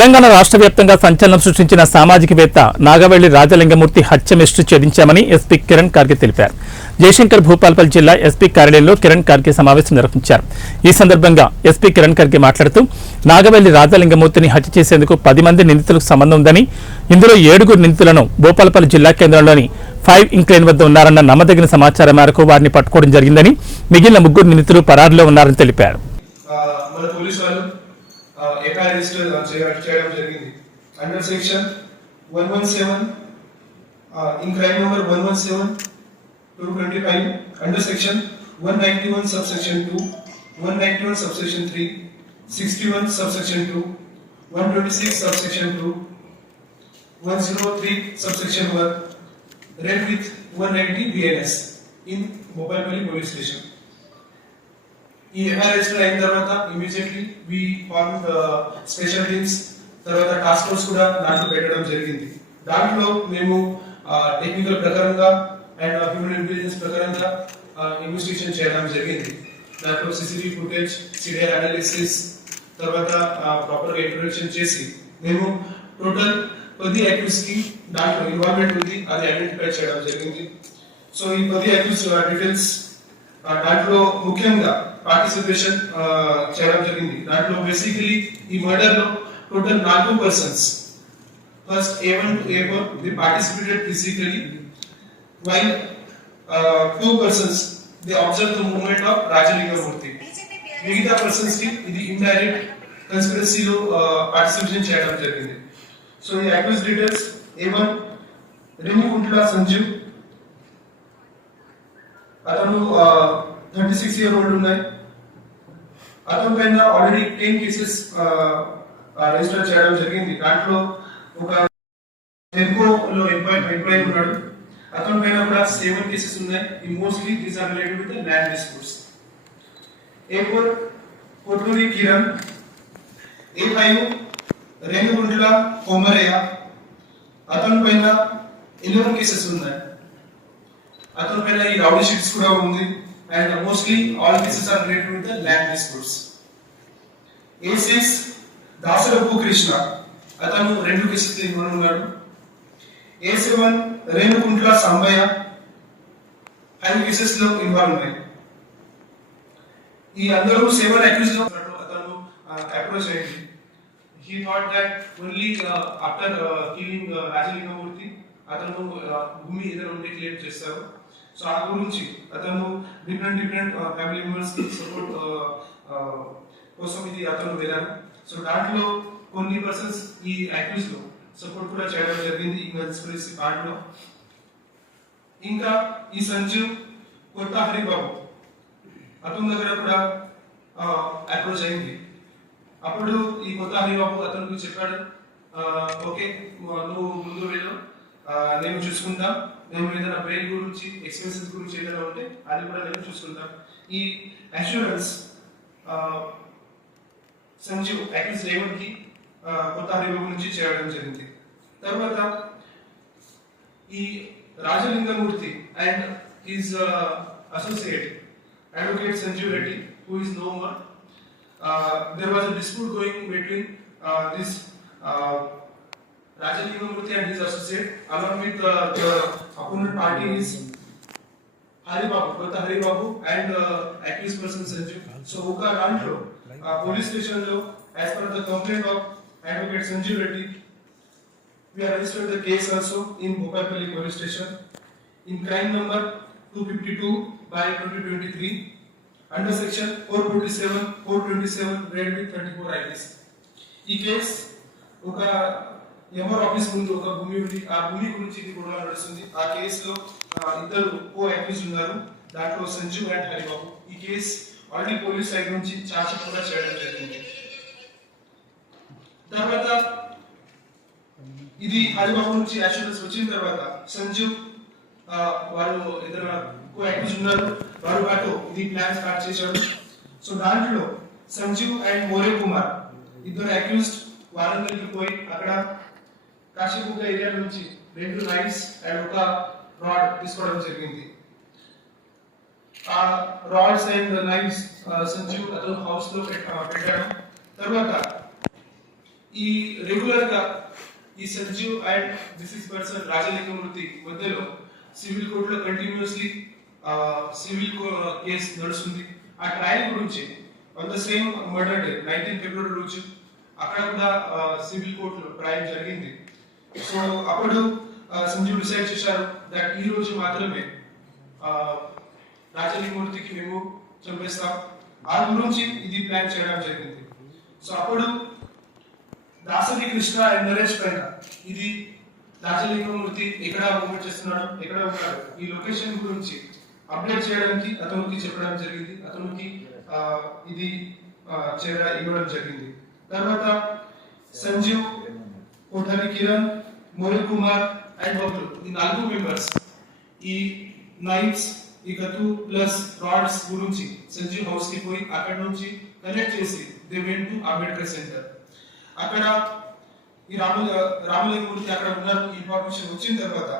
తెలంగాణ రాష్ట్ర వ్యాప్తంగా సంచలనం సృష్టించిన సామాజికవేత్త నాగవెల్లి రాజలింగమూర్తి హత్య మిస్టరీ ఛేదించామని ఎస్పీ కిరణ్ కార్గే తెలిపారు. జయశంకర్ భూపాల్పల్లి జిల్లా ఎస్పీ కార్యాలయంలో కిరణ్ కార్గే సమావేశం నిర్వహించారు. ఈ సందర్భంగా ఎస్పీ కిరణ్ కార్గే మాట్లాడుతూ నాగవెల్లి రాజలింగమూర్తిని హత్య చేసేందుకు 10 మంది నిందితులకు సంబంధం ఉందని, ఇందులో 7 నిందితులను భూపాల్పల్లి జిల్లా కేంద్రంలోని 5 ఇంక్లైన్ వద్ద ఉన్నారన్న నమ్మదగిన సమాచారం మేరకు వారిని పట్టుకోవడం జరిగిందని, మిగిలిన 3 నిందితులు పరారులో ఉన్నారని తెలిపారు. FIR చేయడం జరిగింది under section 117 in crime number 117/225 under section 191 subsection 2 191 subsection 3 61 subsection 2 126 subsection 2 103 subsection 1 read with 190 BNS in Bhopalpally police station. ఈ ఎఫ్ఐఆర్ అయిన తర్వాత immediately we form special teams, తర్వాత టాస్క్ ఫోర్స్ కూడా దాంట్లో పెట్టడం జరిగింది. దాంట్లో మేము టెక్నికల్ ప్రకారంగా అండ్ హ్యూమన్ ఇంటెలిజెన్స్ ప్రకారంగా ఇన్వెస్టిగేషన్ చేయడం జరిగింది. దాంట్లో సిసిటివి ఫుటేజ్, సిడిఆర్ అనాలిసిస్, తర్వాత ప్రాపర్గా ఇంట్రొడక్షన్ చేసి మేము టోటల్ 10 అక్యూస్ కి దాంట్లో ఇన్వాల్వ్మెంట్ ఉంది అది ఐడెంటిఫై చేయడం జరిగింది. సో ఈ 10 అక్యూస్ డీటెయిల్స్ దాంట్లో ముఖ్యంగా పార్టిసిపేషన్ చేయడం జరిగింది. దాంట్లో బేసికలీ ఈ మర్డర్ లో total 4 persons, first A1 to A4 they participated physically, while 2 persons they observed the movement of Rajalinga Murthy. మిగతా పర్సన్స్ కి ఇది ఇండైరెక్ట్ కన్స్పిరసీలో పార్టిసిపేషన్ చేయడం జరిగింది. సో ఈ accuse details A1 Reniguntla Sanjeev, అతను 36 year old ఉన్నాయి. అతని పైన ఆల్రెడీ 10 కేసెస్ రిజిస్టర్ చేయడం జరిగింది. దాంట్లో ఒక టెంపోలో ఎంప్లాయీ ఉన్నాడు, అతని పైన కూడా 7 కేసెస్ ఉన్నాయి. ఈ mostly these are related with land disputes. A4 Kotturi Kiran, A5 Renigunta Komaraiah, అతని పైన 11 కేసెస్ ఉన్నాయి. అతని పైన ఈ రౌడీ షీట్స్ కూడా ఉంది and mostly all cases are related with the land disputes. A6 Dasarapu Krishna, అతను 2 కేసెస్ లో ఇన్వాల్వ్ ఉన్నాడు. A7 రేణుగుంట్ల సంబయ్య 5 కేసెస్ లో ఇన్వాల్వ్ ఉన్నాయి. ఈ అందరూ 7 అక్యూజ్ లో అతను అప్రోచ్ అయ్యింది. He thought that only after killing Rajalinga Murthy అతను భూమి ఏదైనా ఉంటే క్లియర్ చేస్తారు. సో ఆ గురించి అతను డిఫరెంట్ ఫ్యామిలీ మెంబర్స్ కి సపోర్ట్ కోసం ఇది అతను వెళ్ళారు. సో దాంట్లో కొన్ని పర్సన్స్ ఈ అక్యూజ్ లో సపోర్ట్ కూడా చేయడం జరిగింది ఈ కన్స్పిరసీ పార్ట్ లో. ఇంకా ఈ సంజీవ్ కొత్త హరిబాబు అతని దగ్గర కూడా అప్రోచ్ అయింది. అప్పుడు ఈ కొత్త హరిబాబు అతనికి చెప్పాడు, ఓకే నువ్వు ముందు వెళ్ళు, నేను చూసుకుంటా, నేను ఏదైనా బెయిల్ గురించి ఎక్స్పెన్సెస్ గురించి ఏదైనా ఉంటే అది కూడా నేను చూసుకుంటా. ఈ అష్యూరెన్స్ సంజీవ్ అక్యూజ్ రేవంత్ కి కొత్త హరిబాబు నుంచి చేయడం జరిగింది. తర్వాత ఈ Rajalingamurthy and his associate advocate Sanjeev Reddy who is no more, there was a dispute going between this Rajalingamurthy and his associate along with the opponent party is Haribabu, Kota Haribabu and accused person Sanjeev. So oka daantlo police station lo as per the complaint of advocate Sanjeev Reddy, we have registered the case also in Bhopalpally police station in crime number 252/2023 under section 427 read with 34 IPC. ఈ case ఒక MR office ముందు ఒక భూమి ఉంది, ఆ భూమి గురించి ఇది గొడవ నడుస్తుంది. ఆ కేసులో ఇద్దరు కో అక్యూజ్ ఉన్నారు, దాంట్లో సంజీవ్ అండ్ హరిబాబు. ఈ కేసు ఆల్రెడీ పోలీస్ సైడ్ నుంచి చార్జ్ కూడా చేయడం జరిగింది. తర్వాత ఇది హరిబాబు నుంచి అష్యూరెన్స్ వచ్చిన తర్వాత సంజీవ్ వారు ఇద్దరు కో అక్యూజ్ ఉన్నారు, వారు పాటు ఇది ప్లాన్ స్టార్ట్ చేశాడు. సో దాంట్లో సంజీవ్ అండ్ మోరే కుమార్ ఇద్దరు అక్యూజ్డ్ వారందరికి పోయి అక్కడ కాశీబుగ్గ ఏరియా నుంచి 2 నైఫ్స్ అండ్ ఒక రాడ్ తీసుకోవడం జరిగింది. ఆ రాడ్స్ అండ్ నైఫ్స్ సంజీవ్ అతను హౌస్ లో పెట్టాడు. తర్వాత ఈ రెగ్యులర్ గా ఈ Sanjeev and deceased person Rajalingamurthy మధ్యలో సివిల్ కోర్టులో కంటిన్యూస్లీ సివిల్ కేసు నడుస్తుంది. ఆ ట్రయల్ గురించి on the same murder day 19 ఫిబ్రవరి రోజు అక్కడ కూడా సివిల్ కోర్టులో ట్రయల్ జరిగింది. సో అప్పుడు సంజీవ్ డిసైడ్ చేశారు దట్ ఈ రోజు మాత్రమే రాజలింగమూర్తికి మేము చంపేస్తాం. ఆ గురించి ఇది ప్లాన్ చేయడం జరిగింది. సో అప్పుడు దాసరి కృష్ణ అండ్ నరేష్ పైన ఇది రాజలింగమూర్తి ఎక్కడ మూవ్మెంట్ చేస్తున్నాడు, ఎక్కడ ఉన్నాడు, ఈ లొకేషన్ గురించి అప్డేట్ చేయడానికి అతనికి చెప్పడం జరిగింది. అతనికి ఇది ఇవ్వడం జరిగింది. తర్వాత సంజీవ్, కోఠారి కిరణ్, మోహిత్ కుమార్ అండ్ బబ్లు ఈ 4 మెంబర్స్ ఈ నైఫ్స్, ఈ కత్తు ప్లస్ రాడ్స్ గురించి సంజీవ్ హౌస్ కి పోయి అక్కడ నుంచి కలెక్ట్ చేసి they went to Ambedkar centre. అక్కడ ఈ రామలింగమూర్తి అక్కడ ఉన్నారు ఇన్ఫర్మేషన్ వచ్చిన తర్వాత